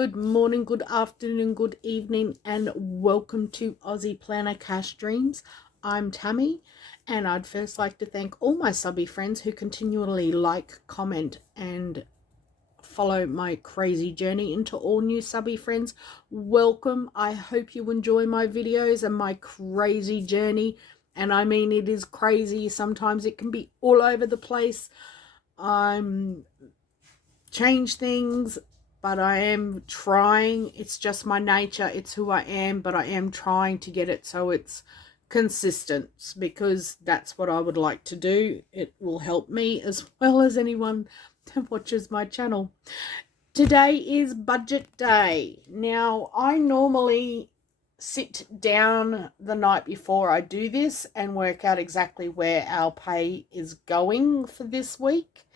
good morning, good afternoon, good evening, and welcome to Aussie Planner Cash Dreams. I'm Tammy, and I'd first like to thank all my subby friends who continually like, comment, and follow my crazy journey into all new subby friends. Welcome. I hope you enjoy my videos and my crazy journey. And I mean, it is crazy. Sometimes it can be all over the place. I'm change things, but I am trying. It's just my nature. It's who I am, but I am trying to get it so it's consistent, because that's what I would like to do. It will help me as well as anyone that watches my channel. Today is budget day. Now, I normally sit down the night before I do this and work out exactly where our pay is going for this week.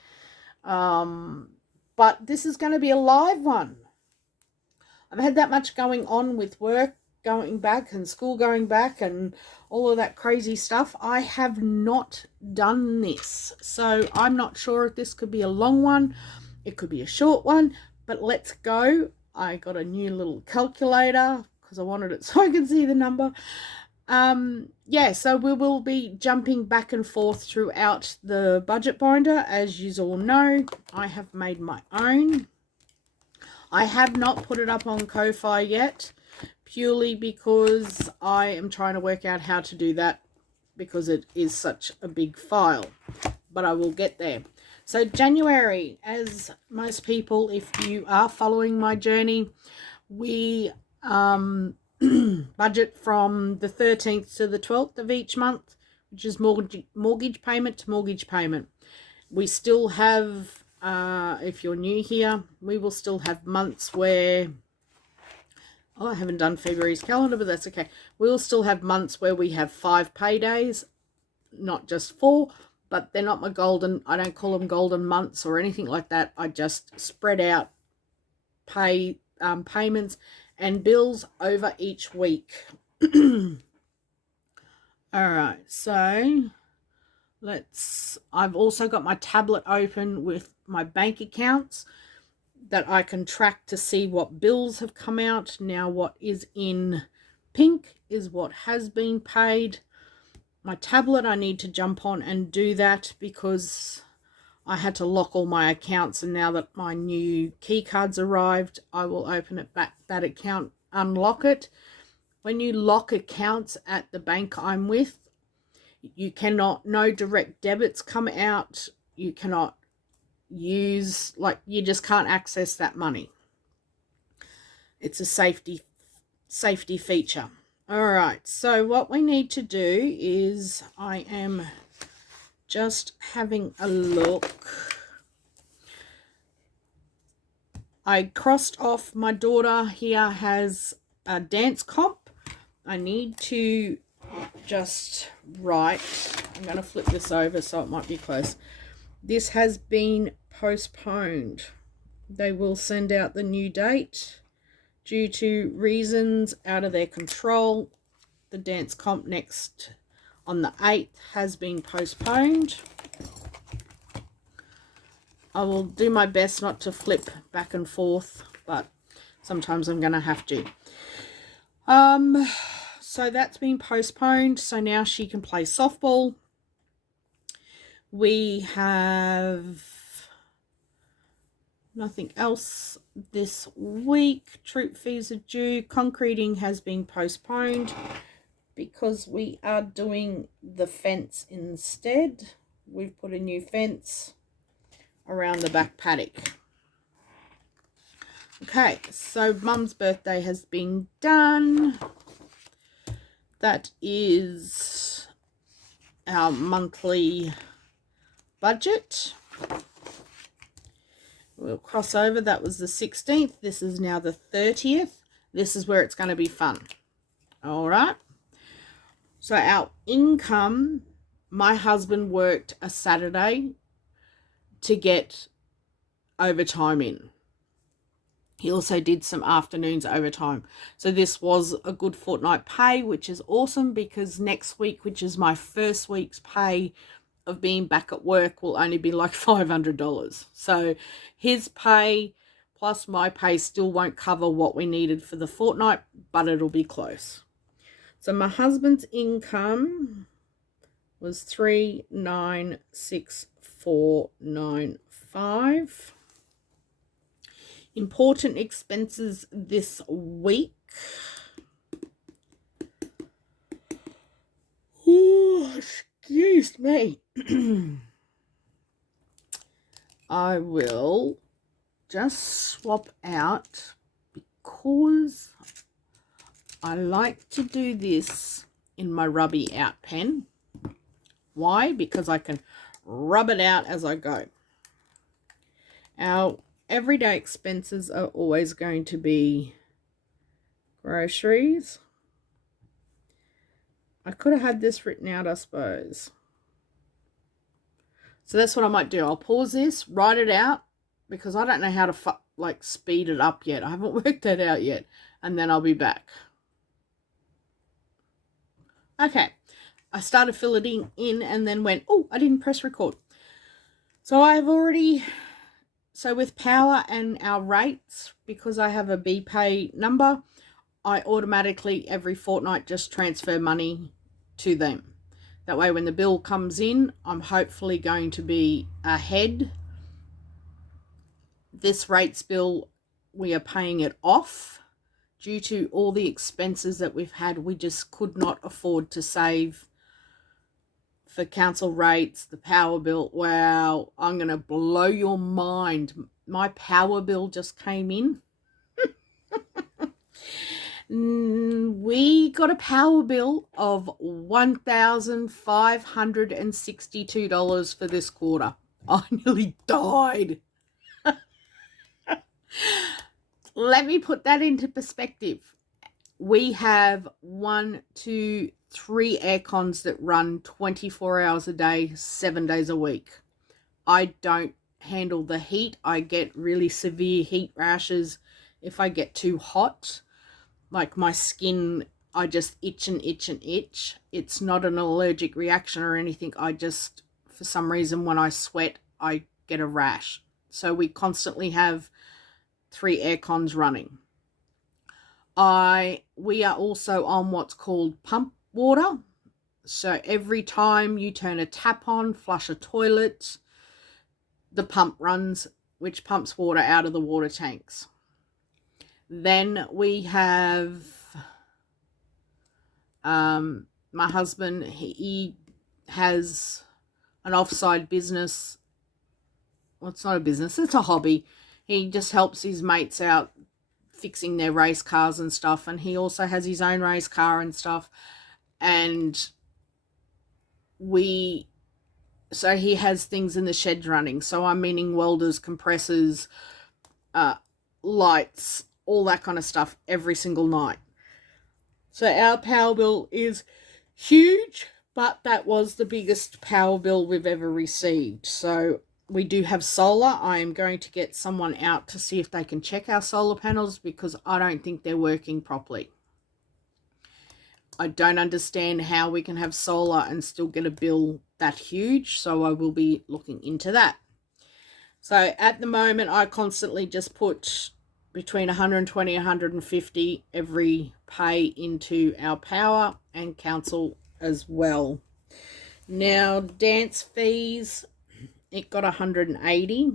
But this is going to be a live one. I've had that much going on with work going back and school going back and all of that crazy stuff. I have not done this. So I'm not sure if this could be a long one. It could be a short one, but let's go. I got a new little calculator because I wanted it so I could see the number. Yeah, so we will be jumping back and forth throughout the budget binder. As you all know, I have made my own. I have not put it up on Ko-Fi yet, purely because I am trying to work out how to do that, because it is such a big file, but I will get there. So January, as most people, if you are following my journey, we budget from the 13th to the 12th of each month, which is mortgage payment to mortgage payment. We still have, if you're new here, we will still have months where, oh, I haven't done February's calendar, but that's okay. We'll still have months where we have 5 paydays, not just 4, but they're not my golden, I don't call them golden months or anything like that. I just spread out payments and bills over each week. All right, so I've also got my tablet open with my bank accounts that I can track to see what bills have come out. Now, what is in pink is what has been paid. My tablet, I need to jump on and do that because I had to lock all my accounts, and now that my new key cards arrived, I will open it back, that account, unlock it. When you lock accounts at the bank I'm with, you cannot, no direct debits come out. You cannot use, like, you just can't access that money. It's a safety feature. All right, so what we need to do is, I am just having a look. I crossed off, my daughter here has a dance comp. I need to just write, I'm going to flip this over so it might be close. This has been postponed. They will send out the new date due to reasons out of their control. The dance comp next on the 8th has been postponed. I will do my best not to flip back and forth, but sometimes I'm going to have to. So that's been postponed. So now she can play softball. We have nothing else this week. Troop fees are due. Concreting has been postponed because we are doing the fence instead. We've put a new fence around the back paddock. Okay, so Mum's birthday has been done. That is our monthly budget. We'll cross over. That was the 16th. This is now the 30th. This is where it's going to be fun. All right. So our income, my husband worked a Saturday to get overtime in. He also did some afternoons overtime. So this was a good fortnight pay, which is awesome, because next week, which is my first week's pay of being back at work, will only be like $500. So his pay Plus my pay still won't cover what we needed for the fortnight, but it'll be close. So my husband's income was 396,495. Important expenses this week. Oh, excuse me. I will just swap out because I like to do this in my rubby out pen. Why? Because I can rub it out as I go. Our everyday expenses are always going to be groceries. I could have had this written out, I suppose. So that's what I might do. I'll pause this, write it out, because I don't know how to speed it up yet. I haven't worked that out yet. And then I'll be back. Okay. I started filling in and then went, oh, I didn't press record. So with power and our rates, because I have a BPay number, I automatically every fortnight just transfer money to them. That way when the bill comes in, I'm hopefully going to be ahead. This rates bill, we are paying it off. Due to all the expenses that we've had, we just could not afford to save for council rates, the power bill. Wow, I'm going to blow your mind. My power bill just came in. We got a power bill of $1,562 for this quarter. I nearly died. Let me put that into perspective. We have 1, 2, 3 air cons that run 24 hours a day, 7 days a week. I don't handle the heat. I get really severe heat rashes if I get too hot. Like my skin, I just itch and itch and itch. It's not an allergic reaction or anything. I just, for some reason, when I sweat, I get a rash. So we constantly have 3 air cons running. We are also on what's called pump water. So every time you turn a tap on, flush a toilet, the pump runs, which pumps water out of the water tanks. Then we have my husband, he has an offside business. Well, it's not a business, it's a hobby. He just helps his mates out fixing their race cars and stuff, and he also has his own race car and stuff. And so he has things in the shed running. So I'm meaning welders, compressors, lights, all that kind of stuff every single night. So our power bill is huge, but that was the biggest power bill we've ever received. So we do have solar. I am going to get someone out to see if they can check our solar panels, because I don't think they're working properly. I don't understand how we can have solar and still get a bill that huge, so I will be looking into that. So at the moment, I constantly just put between 120 and 150 every pay into our power and council as well. Now, dance fees, it got 180.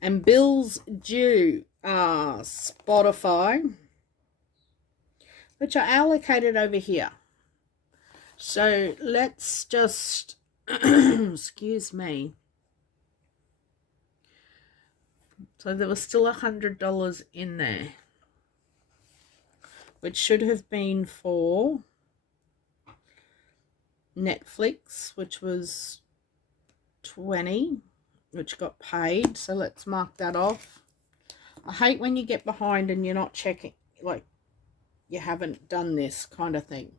And bills due are Spotify, which are allocated over here. So let's just, excuse me. So there was still $100 in there, which should have been for Netflix, which was 20, which got paid. So let's mark that off. I hate when you get behind and you're not checking, like you haven't done this kind of thing.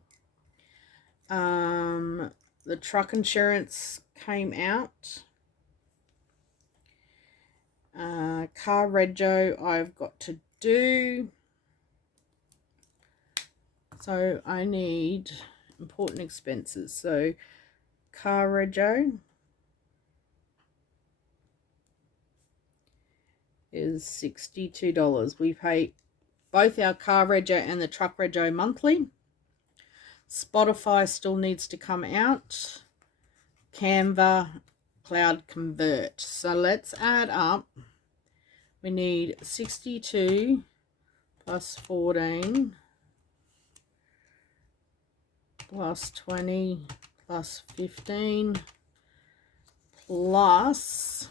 The truck insurance came out. Car rego I've got to do. So I need important expenses. So car rego. is $62. We pay both our car rego and the truck rego monthly. Spotify still needs to come out. Canva, Cloud Convert. So let's add up. We need 62 plus 14 plus 20 plus 15 plus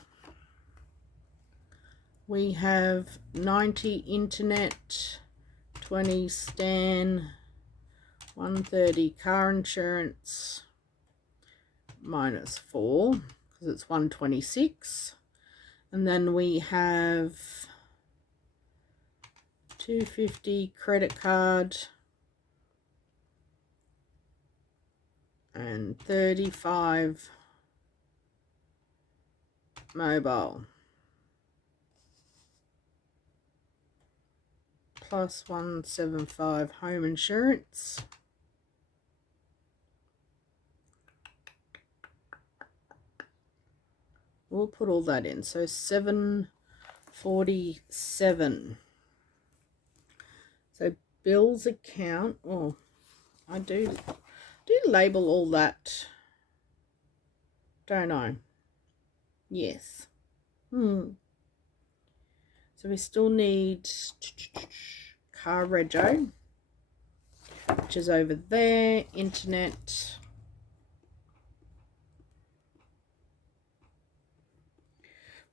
we have 90 internet, 20 Stan, 130 car insurance, minus 4 because it's 126, and then we have 250 credit card and 35 mobile plus 175 home insurance. We'll put all that in, so 747. So bills account, oh, I do label all that, don't I? Yes. So we still need car rego, which is over there, internet,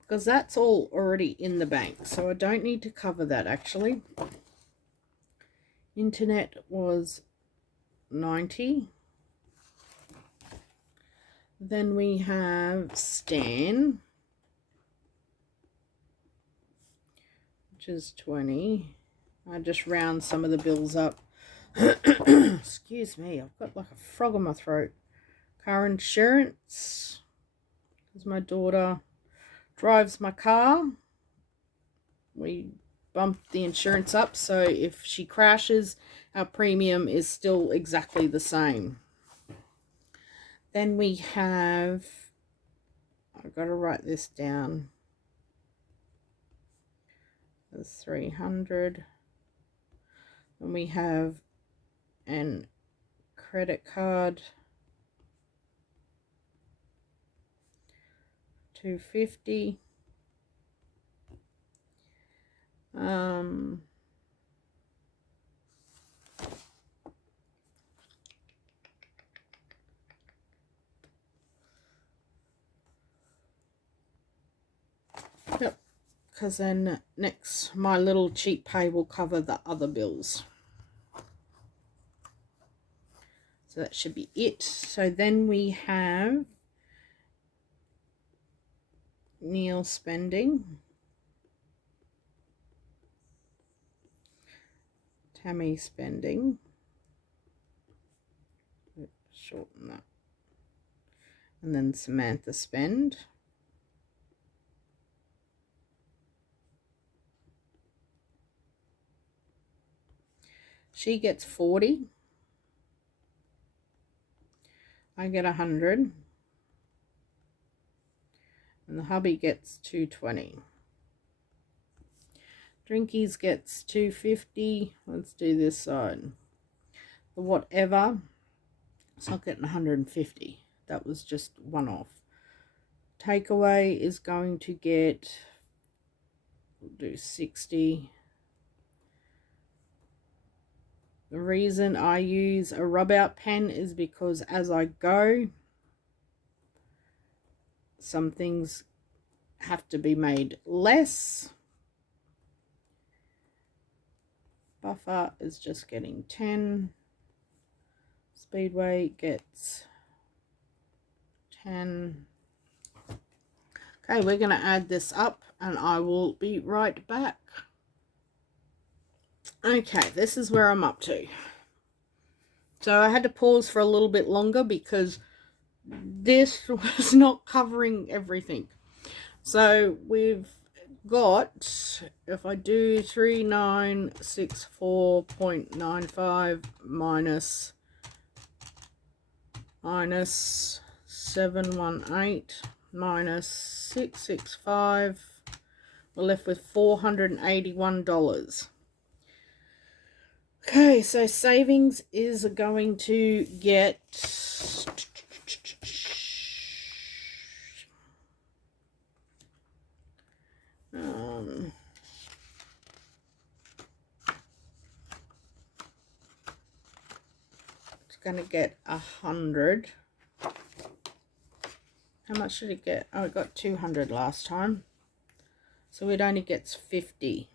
because that's all already in the bank, so I don't need to cover that actually. Internet was 90. Then we have Stan, which is 20. I just round some of the bills up. Excuse me, I've got like a frog in my throat. Car insurance, because my daughter drives my car. We bumped the insurance up, so if she crashes, our premium is still exactly the same. Then we have, I've got to write this down, there's 300. And we have an credit card, 250. Yep, because then next my little cheap pay will cover the other bills. So that should be it. So then we have Neil spending, Tammy spending, shorten that, and then Samantha spend. She gets 40. I get 100. And the hubby gets 220. Drinkies gets 250. Let's do this side. The whatever, it's not getting 150. That was just one off. Takeaway is going to get, we'll do 60. The reason I use a rub out pen is because as I go, some things have to be made less. Buffer is just getting 10. Speedway gets 10. Okay, we're going to add this up and I will be right back. Okay, this is where I'm up to. So I had to pause for a little bit longer because this was not covering everything. So we've got, if I do 3964.95 minus 718 minus 665 We're left with $481. Okay, so savings is going to get it's going to get 100. How much did it get? Oh, it got 200 last time. So it only gets 50.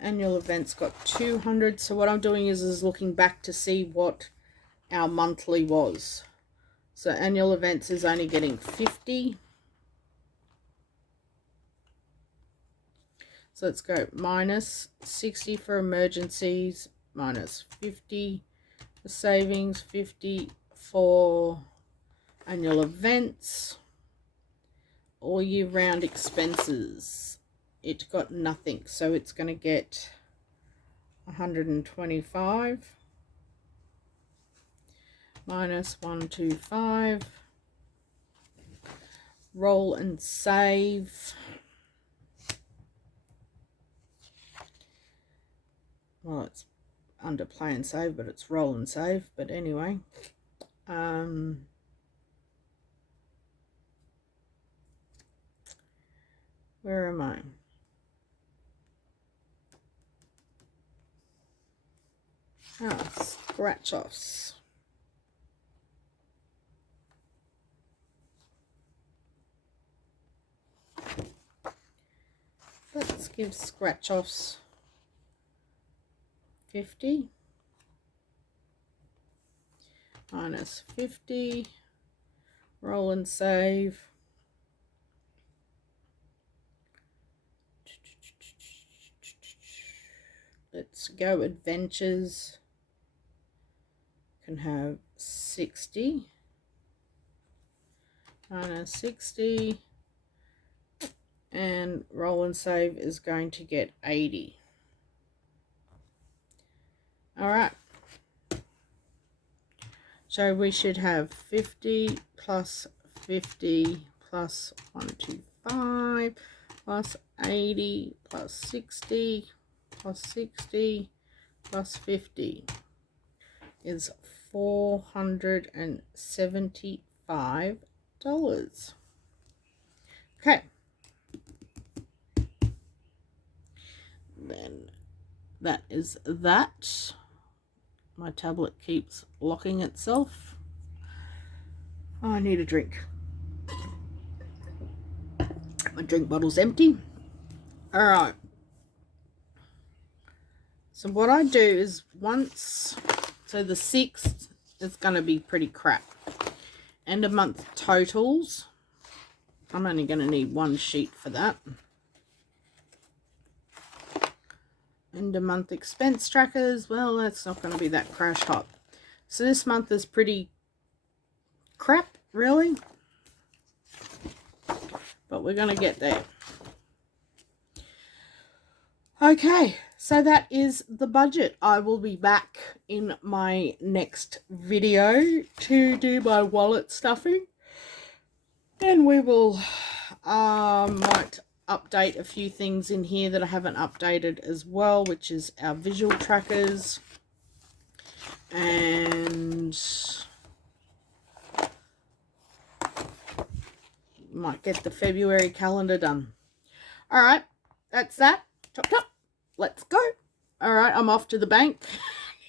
Annual events got 200. So what I'm doing is looking back to see what our monthly was. So annual events is only getting 50. So let's go minus 60 for emergencies, minus 50 for savings, 50 for annual events. All year round expenses, it got nothing, so it's going to get 125 minus 125. Roll and save. Well, it's under play and save, but it's roll and save. But anyway, where am I? Scratch offs. Let's give scratch offs 50 minus 50. Roll and save. Let's go adventures. Can have 60 minus 60, and roll and save is going to get 80. All right, so we should have 50 plus 50 plus 125 plus 80 plus 60 plus 60 plus 50 is $475. Okay, then that is that. My tablet keeps locking itself. Oh, I need a drink. My drink bottle's empty. All right, so what I do is so the 6th is going to be pretty crap. End of month totals, I'm only going to need one sheet for that. End of month expense trackers, well, that's not going to be that crash hot. So this month is pretty crap, really. But we're going to get there. Okay, so that is the budget. I will be back in my next video to do my wallet stuffing. And we will might update a few things in here that I haven't updated as well, which is our visual trackers. And might get the February calendar done. All right, that's that. Chop chop. Let's go. All right, I'm off to the bank.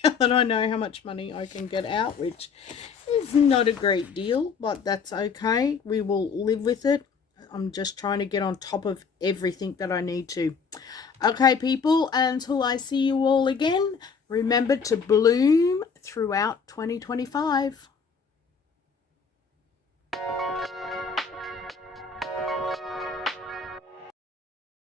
Now that I know how much money I can get out, which is not a great deal, but that's okay. We will live with it. I'm just trying to get on top of everything that I need to. Okay, people, until I see you all again, remember to bloom throughout 2025.